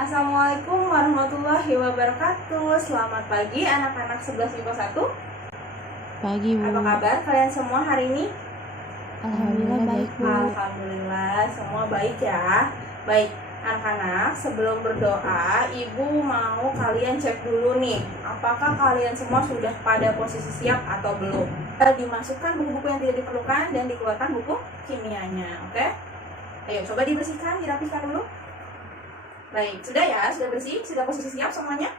Assalamualaikum warahmatullahi wabarakatuh. Selamat pagi anak-anak 11 IPA 1. Pagi, Bu. Apa kabar kalian semua hari ini? Alhamdulillah baik, Bu. Alhamdulillah semua baik ya. Baik, anak-anak, sebelum berdoa, Ibu mau kalian cek dulu nih, apakah kalian semua sudah pada posisi siap atau belum? Dimasukkan buku-buku yang tidak diperlukan dan dikeluarkan buku kimianya, oke? Ayo coba dibersihkan, dirapikan dulu. Baik, sudah ya? Sudah bersih? Sudah posisi siap semuanya?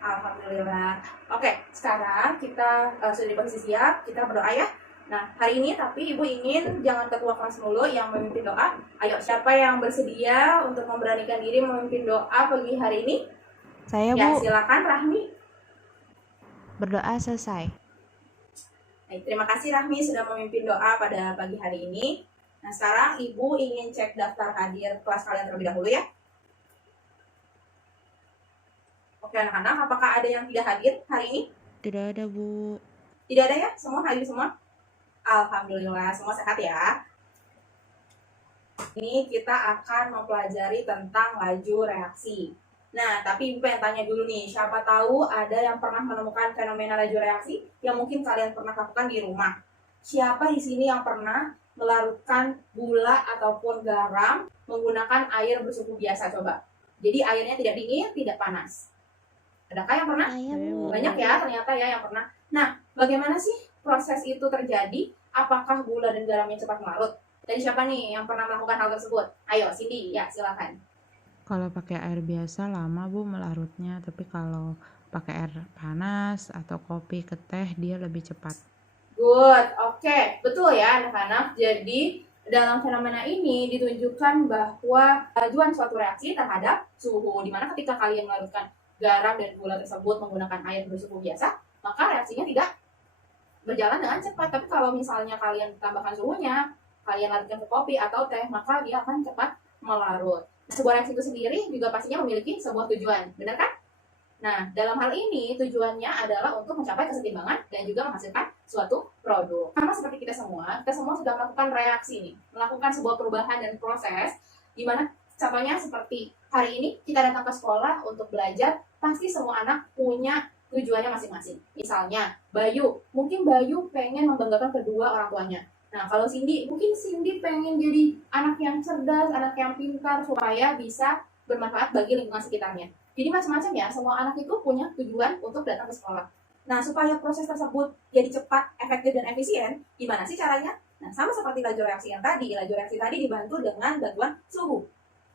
Alhamdulillah. Oke, sekarang kita sudah di posisi siap, kita berdoa ya. Nah, hari ini tapi Ibu ingin jangan ketua kelas mulu yang memimpin doa. Ayo, siapa yang bersedia untuk memberanikan diri memimpin doa pagi hari ini? Saya, Ya, Bu. silakan Rahmi. Berdoa selesai. Baik, terima kasih Rahmi sudah memimpin doa pada pagi hari ini. Nah, sekarang Ibu ingin cek daftar hadir kelas kalian terlebih dahulu ya. Oke anak-anak, apakah ada yang tidak hadir hari ini? Tidak ada, Bu. Tidak ada ya? Semua hadir semua? Alhamdulillah, semua sehat ya. Ini kita akan mempelajari tentang laju reaksi. Nah, tapi Ibu pengen tanya dulu nih, siapa tahu ada yang pernah menemukan fenomena laju reaksi yang mungkin kalian pernah lakukan di rumah. Siapa di sini yang pernah melarutkan gula ataupun garam menggunakan air bersuhu biasa? Coba. Jadi airnya tidak dingin, tidak panas. Adakah yang pernah? Saya, Bu. Banyak ya ternyata ya yang pernah. Nah, bagaimana sih proses itu terjadi? Apakah gula dan garamnya cepat melarut? Jadi siapa nih yang pernah melakukan hal tersebut? Ayo, Cindy, ya silakan. Kalau pakai air biasa lama, Bu, melarutnya. Tapi kalau pakai air panas atau kopi ke teh, dia lebih cepat. Good, oke. Betul ya anak-anak. Jadi dalam fenomena ini ditunjukkan bahwa kemajuan suatu reaksi terhadap suhu. Dimana ketika kalian melarutkan garam dan gula tersebut menggunakan air bersuhu biasa, maka reaksinya tidak berjalan dengan cepat. Tapi kalau misalnya kalian tambahkan suhunya, kalian larutkan ke kopi atau teh, maka dia akan cepat melarut. Sebuah reaksi itu sendiri juga pastinya memiliki sebuah tujuan, benar kan? Nah, dalam hal ini tujuannya adalah untuk mencapai kesetimbangan dan juga menghasilkan suatu produk. Sama seperti kita semua sudah melakukan reaksi nih, melakukan sebuah perubahan dan proses, di mana contohnya seperti hari ini kita datang ke sekolah untuk belajar, pasti semua anak punya tujuannya masing-masing. Misalnya, mungkin Bayu pengen membanggakan kedua orang tuanya. Nah, kalau mungkin Cindy pengen jadi anak yang cerdas, anak yang pintar, supaya bisa bermanfaat bagi lingkungan sekitarnya. Jadi macam-macam ya, semua anak itu punya tujuan untuk datang ke sekolah. Nah, supaya proses tersebut jadi cepat, efektif, dan efisien, gimana sih caranya? Nah, sama seperti laju reaksi yang tadi. Laju reaksi tadi dibantu dengan bantuan suhu.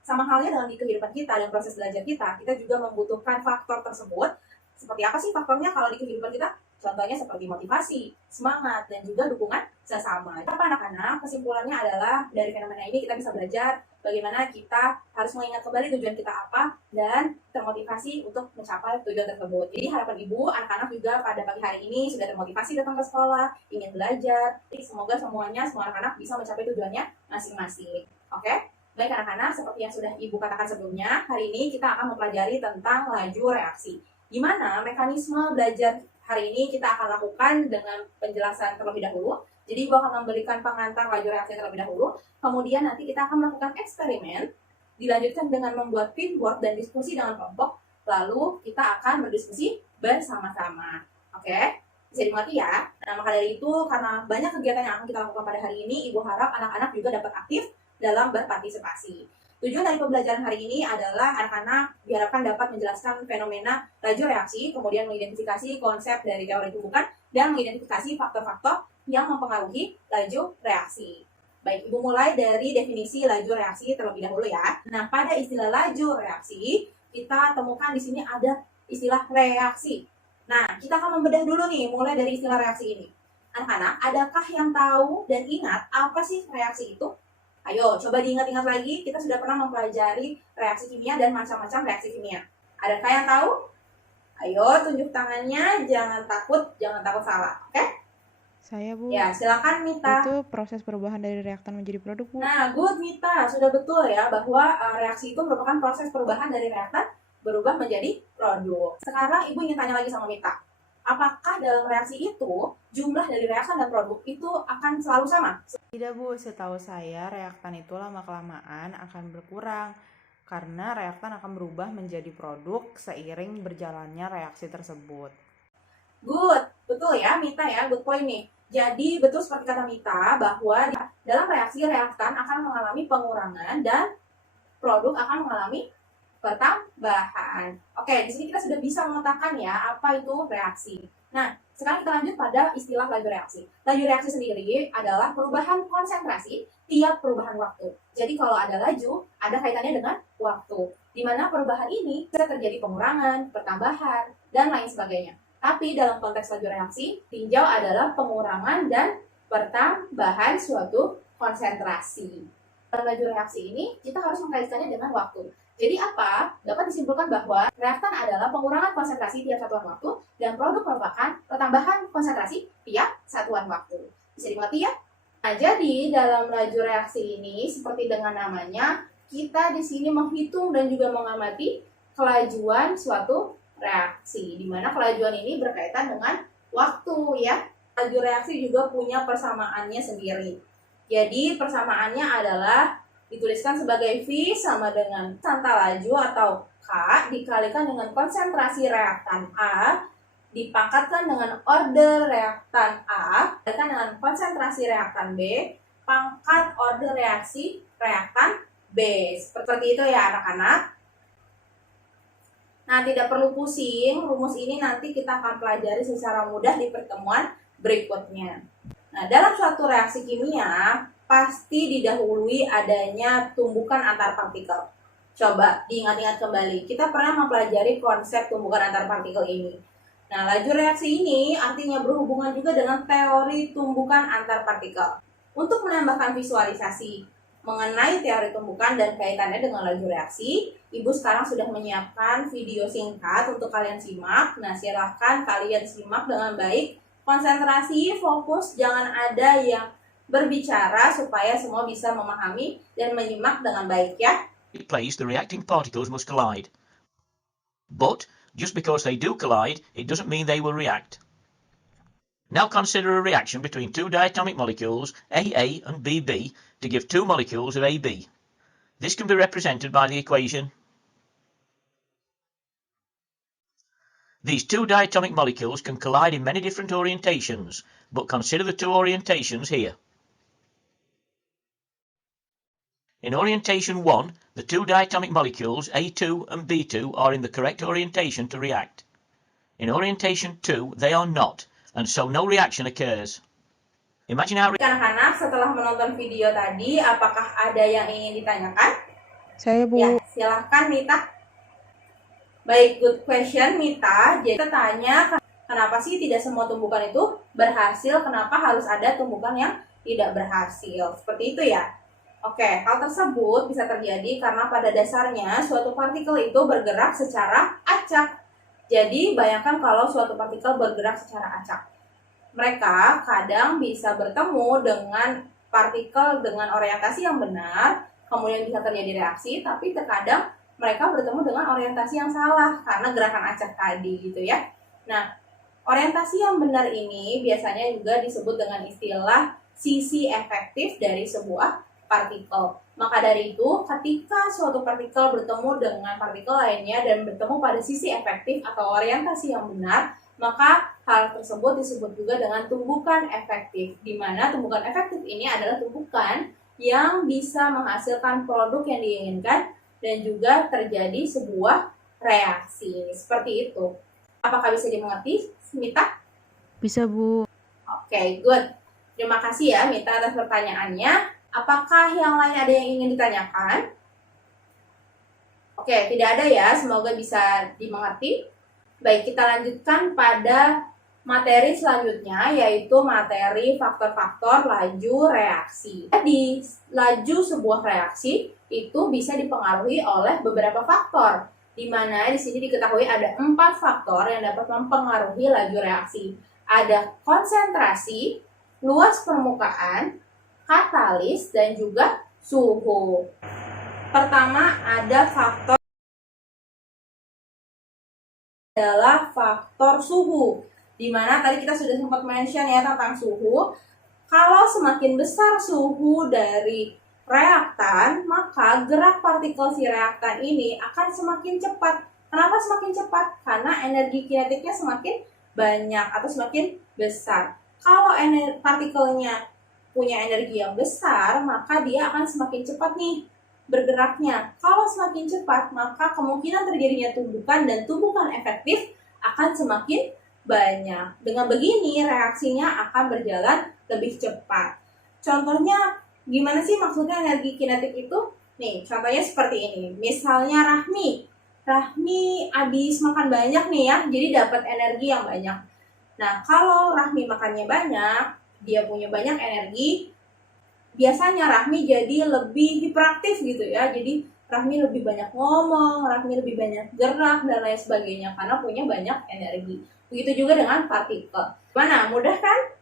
Sama halnya dengan di kehidupan kita dan proses belajar kita juga membutuhkan faktor tersebut. Seperti apa sih faktornya kalau di kehidupan kita? Contohnya seperti motivasi, semangat, dan juga dukungan sesama. Apa anak-anak? Kesimpulannya adalah dari fenomena ini kita bisa belajar bagaimana kita harus mengingat kembali tujuan kita apa dan termotivasi untuk mencapai tujuan tersebut. Jadi harapan Ibu, anak-anak juga pada pagi hari ini sudah termotivasi datang ke sekolah, ingin belajar. Jadi semoga semua anak-anak bisa mencapai tujuannya masing-masing. Oke? Baik anak-anak, seperti yang sudah Ibu katakan sebelumnya, hari ini kita akan mempelajari tentang laju reaksi. Gimana mekanisme belajar hari ini kita akan lakukan dengan penjelasan terlebih dahulu. Jadi Ibu akan memberikan pengantar laju reaksi terlebih dahulu. Kemudian nanti kita akan melakukan eksperimen, dilanjutkan dengan membuat pinboard dan diskusi dengan kelompok. Lalu kita akan berdiskusi bersama-sama. Oke? Bisa dimengerti ya? Nah, maka dari itu, karena banyak kegiatan yang akan kita lakukan pada hari ini, Ibu harap anak-anak juga dapat aktif dalam berpartisipasi. Tujuan dari pembelajaran hari ini adalah anak-anak diharapkan dapat menjelaskan fenomena laju reaksi, kemudian mengidentifikasi konsep dari teori tumbukan, dan mengidentifikasi faktor-faktor yang mempengaruhi laju reaksi. Baik, Ibu mulai dari definisi laju reaksi terlebih dahulu ya. Nah, pada istilah laju reaksi, kita temukan di sini ada istilah reaksi. Nah, kita akan membedah dulu nih, mulai dari istilah reaksi ini. Anak-anak, adakah yang tahu dan ingat apa sih reaksi itu? Ayo, coba diingat-ingat lagi, kita sudah pernah mempelajari reaksi kimia dan macam-macam reaksi kimia. Adakah yang tahu? Ayo, tunjuk tangannya, jangan takut salah, oke? Saya, Bu. Ya, silakan Mita. Itu proses perubahan dari reaktan menjadi produk, Bu. Nah, good Mita, sudah betul ya bahwa reaksi itu merupakan proses perubahan dari reaktan berubah menjadi produk. Sekarang Ibu ingin tanya lagi sama Mita. Apakah dalam reaksi itu jumlah dari reaktan dan produk itu akan selalu sama? Tidak, Bu. Setahu saya reaktan itu lama-kelamaan akan berkurang. karena reaktan akan berubah menjadi produk seiring berjalannya reaksi tersebut. Good, betul ya Mita ya, good point nih. Jadi betul seperti kata Mita bahwa dalam reaksi reaktan akan mengalami pengurangan dan produk akan mengalami pertambahan. Oke, di sini kita sudah bisa memetakan ya apa itu reaksi. Nah, sekarang kita lanjut pada istilah laju reaksi. Laju reaksi sendiri adalah perubahan konsentrasi tiap perubahan waktu. Jadi kalau ada laju, ada kaitannya dengan waktu. Di mana perubahan ini bisa terjadi pengurangan, pertambahan, dan lain sebagainya. Tapi dalam konteks laju reaksi, tinjau adalah pengurangan dan pertambahan suatu konsentrasi. Dalam laju reaksi ini, kita harus mengkaitkannya dengan waktu. Jadi apa? Dapat disimpulkan bahwa reaktan adalah pengurangan konsentrasi tiap satuan waktu dan produk merupakan pertambahan konsentrasi tiap satuan waktu. Bisa dimengerti ya? Nah, jadi dalam laju reaksi ini seperti dengan namanya, kita di sini menghitung dan juga mengamati kelajuan suatu reaksi, di mana kelajuan ini berkaitan dengan waktu ya. Laju reaksi juga punya persamaannya sendiri. Jadi persamaannya adalah dituliskan sebagai V sama dengan santa laju atau K dikalikan dengan konsentrasi reaktan A dipangkatkan dengan order reaktan A dikalikan dengan konsentrasi reaktan B pangkat order reaksi reaktan B. Seperti itu ya anak-anak. Nah, tidak perlu pusing, rumus ini nanti kita akan pelajari secara mudah di pertemuan berikutnya. Nah, dalam suatu reaksi kimia pasti didahului adanya tumbukan antar partikel. Coba diingat-ingat kembali, kita pernah mempelajari konsep tumbukan antar partikel ini. Nah, laju reaksi ini artinya berhubungan juga dengan teori tumbukan antar partikel. Untuk menambahkan visualisasi mengenai teori tumbukan dan kaitannya dengan laju reaksi, Ibu sekarang sudah menyiapkan video singkat untuk kalian simak. Nah, silahkan kalian simak dengan baik. Konsentrasi, fokus, jangan ada yang berbicara supaya semua bisa memahami dan menyimak dengan baik ya. Place the reacting particles must collide. But just because they do collide, it doesn't mean they will react. Now consider a reaction between two diatomic molecules AA and BB to give two molecules of AB. This can be represented by the equation. These two diatomic molecules can collide in many different orientations, but consider the two orientations here. In orientation 1, the two diatomic molecules A2 and B2 are in the correct orientation to react. In orientation 2, they are not, and so no reaction occurs. Imagine how... Anak-anak, setelah menonton video tadi, apakah ada yang ingin ditanyakan? Saya, Bu. Ya, silahkan Mita. Baik, good question Mita. Jadi kita tanya, kenapa sih tidak semua tumbukan itu berhasil? Kenapa harus ada tumbukan yang tidak berhasil? Seperti itu ya. Oke, hal tersebut bisa terjadi karena pada dasarnya suatu partikel itu bergerak secara acak. Jadi, bayangkan kalau suatu partikel bergerak secara acak. Mereka kadang bisa bertemu dengan partikel dengan orientasi yang benar, kemudian bisa terjadi reaksi, tapi terkadang mereka bertemu dengan orientasi yang salah karena gerakan acak tadi gitu ya. Nah, orientasi yang benar ini biasanya juga disebut dengan istilah sisi efektif dari sebuah partikel. Maka dari itu, ketika suatu partikel bertemu dengan partikel lainnya dan bertemu pada sisi efektif atau orientasi yang benar, maka hal tersebut disebut juga dengan tumbukan efektif, di mana tumbukan efektif ini adalah tumbukan yang bisa menghasilkan produk yang diinginkan dan juga terjadi sebuah reaksi. Seperti itu. Apakah bisa dimengerti, Mita? Bisa, Bu. Oke, good. Terima kasih ya, Mita, atas pertanyaannya. Apakah yang lain ada yang ingin ditanyakan? Oke, tidak ada ya. Semoga bisa dimengerti. Baik, kita lanjutkan pada materi selanjutnya, yaitu materi faktor-faktor laju reaksi. Jadi, laju sebuah reaksi itu bisa dipengaruhi oleh beberapa faktor, di mana di sini diketahui ada 4 faktor yang dapat mempengaruhi laju reaksi. Ada konsentrasi, luas permukaan, katalis, dan juga suhu. Pertama ada faktor adalah faktor suhu, di mana tadi kita sudah sempat mention ya tentang suhu. Kalau semakin besar suhu dari reaktan, maka gerak partikel si reaktan ini akan semakin cepat. Kenapa semakin cepat? Karena energi kinetiknya semakin banyak atau semakin besar. Kalau partikelnya punya energi yang besar, maka dia akan semakin cepat nih bergeraknya. Kalau semakin cepat, maka kemungkinan terjadinya tumbukan dan tumbukan efektif akan semakin banyak. Dengan begini, reaksinya akan berjalan lebih cepat. Contohnya, gimana sih maksudnya energi kinetik itu? Nih, contohnya seperti ini. Misalnya Rahmi habis makan banyak nih ya, jadi dapat energi yang banyak. Nah, kalau Rahmi makannya banyak, dia punya banyak energi, biasanya Rahmi jadi lebih hiperaktif gitu ya. Jadi Rahmi lebih banyak ngomong, Rahmi lebih banyak gerak, dan lain sebagainya karena punya banyak energi. Begitu juga dengan partikel. Mana? Mudah kan?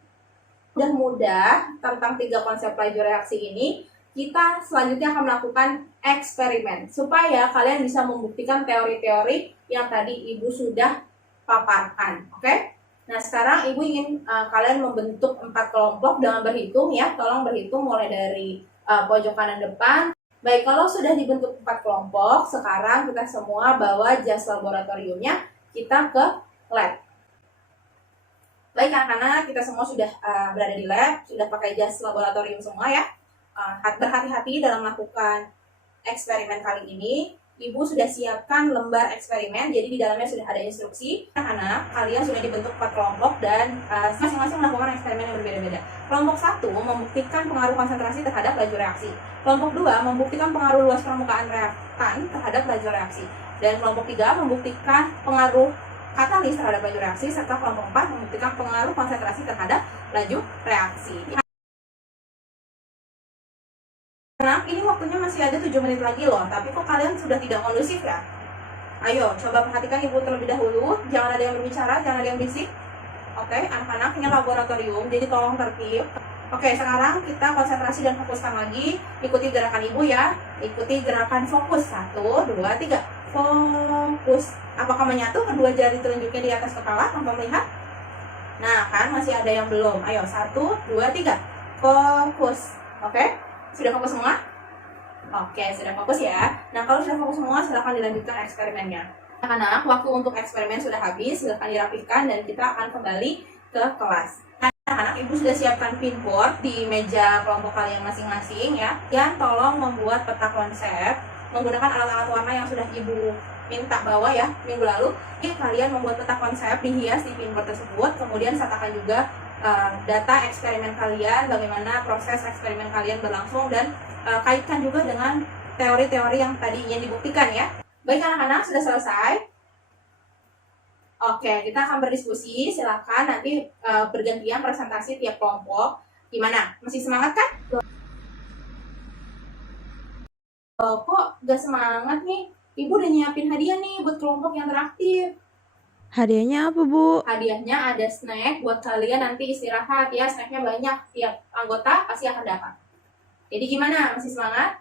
Udah mudah tentang 3 konsep laju reaksi ini. Kita selanjutnya akan melakukan eksperimen supaya kalian bisa membuktikan teori-teori yang tadi Ibu sudah paparkan. Oke? Nah, sekarang Ibu ingin kalian membentuk 4 kelompok dengan berhitung ya. Tolong berhitung mulai dari pojok kanan depan. Baik, kalau sudah dibentuk 4 kelompok, sekarang kita semua bawa jas laboratoriumnya, kita ke lab. Baik, karena kita semua sudah berada di lab, sudah pakai jas laboratorium semua ya. Berhati-hati dalam melakukan eksperimen kali ini. Ibu sudah siapkan lembar eksperimen, jadi di dalamnya sudah ada instruksi. Anak-anak, kalian sudah dibentuk 4 kelompok dan masing-masing melakukan eksperimen yang berbeda-beda. Kelompok 1 membuktikan pengaruh konsentrasi terhadap laju reaksi. Kelompok 2 membuktikan pengaruh luas permukaan reaktan terhadap laju reaksi. Dan kelompok 3 membuktikan pengaruh katalis terhadap laju reaksi, serta kelompok 4 membuktikan pengaruh konsentrasi terhadap laju reaksi. Nah, ini waktunya masih ada 7 menit lagi loh, tapi kok kalian sudah tidak kondusif ya? Ayo, coba perhatikan Ibu terlebih dahulu, jangan ada yang berbicara, jangan ada yang berisik. Oke, anak-anak, ini laboratorium, jadi tolong tertib. Oke, sekarang kita konsentrasi dan fokuskan lagi. Ikuti gerakan Ibu ya, ikuti gerakan fokus. 1, 2, 3, fokus. Apakah menyatu kedua jari telunjuknya di atas kepala tanpa melihat? Nah, kan masih ada yang belum. Ayo, 1, 2, 3, fokus. Oke? Sudah fokus semua? Oke, sudah fokus ya. Nah, kalau sudah fokus semua, silahkan dilanjutkan eksperimennya. Anak-anak, waktu untuk eksperimen sudah habis, silahkan dirapihkan dan kita akan kembali ke kelas. Anak-anak, Ibu sudah siapkan pinboard di meja kelompok kalian masing-masing ya. Dan tolong membuat peta konsep menggunakan alat-alat warna yang sudah Ibu minta bawa ya minggu lalu. Jadi kalian membuat peta konsep, dihias di pinboard tersebut, kemudian sertakan juga data eksperimen kalian, bagaimana proses eksperimen kalian berlangsung, dan kaitkan juga dengan teori-teori yang tadi ingin dibuktikan ya. Baik anak-anak, sudah selesai? Oke, kita akan berdiskusi. Silakan nanti bergantian presentasi tiap kelompok. Gimana? Masih semangat kan? Kok gak semangat nih? Ibu udah nyiapin hadiah nih buat kelompok yang teraktif. Hadiahnya apa, Bu? Hadiahnya ada snack buat kalian nanti istirahat ya. Snacknya banyak, tiap anggota pasti akan dapat. Jadi gimana? Masih semangat?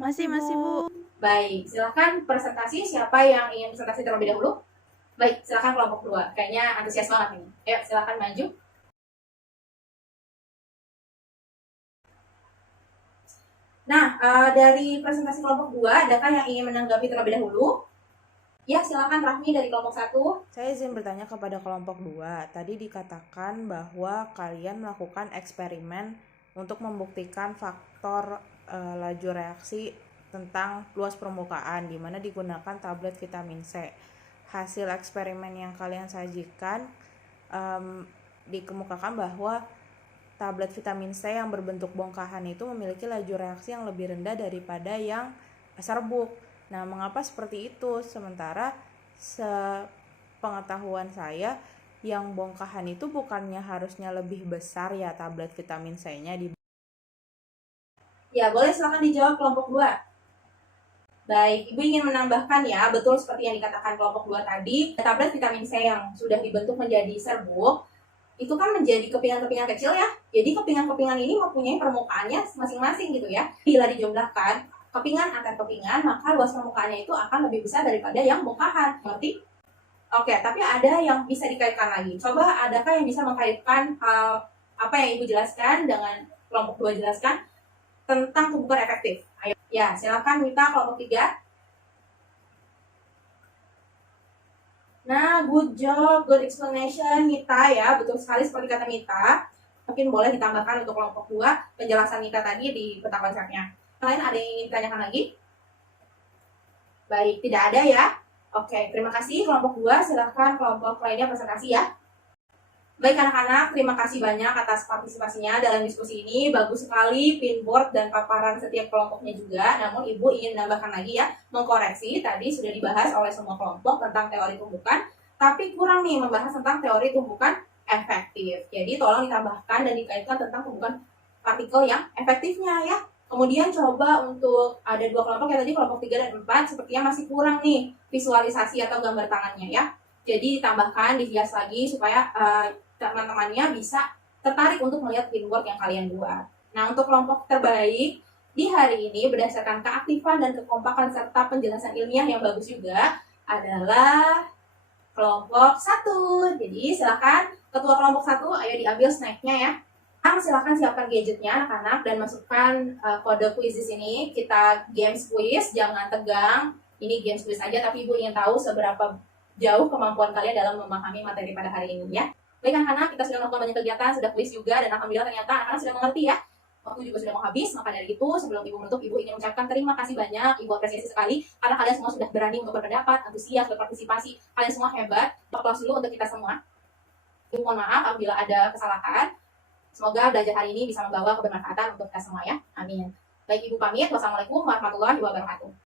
Masih, Bu. Baik, silakan presentasi. Siapa yang ingin presentasi terlebih dahulu? Baik, silakan kelompok 2. Kayaknya antusias banget ini. Ayo, silakan maju. Nah, dari presentasi kelompok 2, adakah yang ingin menanggapi terlebih dahulu? Ya, silakan Rahmi dari kelompok 1. Saya izin bertanya kepada kelompok 2. Tadi dikatakan bahwa kalian melakukan eksperimen untuk membuktikan faktor laju reaksi tentang luas permukaan, di mana digunakan tablet vitamin C. Hasil eksperimen yang kalian sajikan dikemukakan bahwa tablet vitamin C yang berbentuk bongkahan itu memiliki laju reaksi yang lebih rendah daripada yang serbuk. Nah, mengapa seperti itu? Sementara sepengetahuan saya, yang bongkahan itu bukannya harusnya lebih besar ya tablet vitamin C-nya di. Ya, boleh silakan dijawab kelompok 2. Baik, Ibu ingin menambahkan ya, betul seperti yang dikatakan kelompok 2 tadi, tablet vitamin C yang sudah dibentuk menjadi serbuk, itu kan menjadi kepingan-kepingan kecil ya. Jadi kepingan-kepingan ini mempunyai permukaannya masing-masing gitu ya. Bila dijumlahkan kepingan antar kepingan, maka luas permukaannya itu akan lebih besar daripada yang bongkahan. Ngerti? Oke, tapi ada yang bisa dikaitkan lagi. Coba adakah yang bisa mengkaitkan hal apa yang Ibu jelaskan dengan kelompok 2 jelaskan? tentang pembukaan efektif. Ayo, ya silakan Mita kelompok 3. Nah, good job, good explanation Mita ya, betul sekali seperti kata Mita. Mungkin boleh ditambahkan untuk kelompok 2 penjelasan Mita tadi di peta konsepnya. Lain ada yang ingin ditanyakan lagi? Baik, tidak ada ya. Oke, terima kasih kelompok 2. Silahkan kelompok lainnya presentasi ya. Baik anak-anak, terima kasih banyak atas partisipasinya dalam diskusi ini. Bagus sekali pinboard dan paparan setiap kelompoknya juga. Namun Ibu ingin menambahkan lagi ya, mengkoreksi. Tadi sudah dibahas oleh semua kelompok tentang teori tumbukan, tapi kurang nih membahas tentang teori tumbukan efektif. Jadi tolong ditambahkan dan dikaitkan tentang tumbukan partikel yang efektifnya ya. Kemudian coba untuk ada 2 kelompok ya tadi, kelompok 3 dan 4, sepertinya masih kurang nih visualisasi atau gambar tangannya ya. Jadi ditambahkan, dihias lagi supaya teman-temannya bisa tertarik untuk melihat pinboard yang kalian buat. Nah, untuk kelompok terbaik di hari ini berdasarkan keaktifan dan kekompakan serta penjelasan ilmiah yang bagus juga adalah kelompok 1. Jadi silakan ketua kelompok 1, ayo diambil snacknya ya. Silakan siapkan gadgetnya anak-anak dan masukkan kode quiz di sini. Kita games quiz, jangan tegang. Ini games quiz aja, tapi Ibu ingin tahu seberapa jauh kemampuan kalian dalam memahami materi pada hari ini ya. Baik anak-anak, kita sudah melakukan banyak kegiatan, sudah quiz juga, dan alhamdulillah ternyata anak-anak sudah mengerti ya. Waktu juga sudah mau habis, maka dari itu sebelum Ibu menutup, Ibu ingin mengucapkan terima kasih banyak, Ibu apresiasi sekali, karena kalian semua sudah berani untuk berpendapat, antusias, berpartisipasi, kalian semua hebat. Aplaus dulu untuk kita semua. Ibu mohon maaf apabila ada kesalahan. Semoga belajar hari ini bisa membawa kebermanfaatan untuk kita semua ya. Amin. Baik Ibu pamit, wassalamualaikum warahmatullahi wabarakatuh.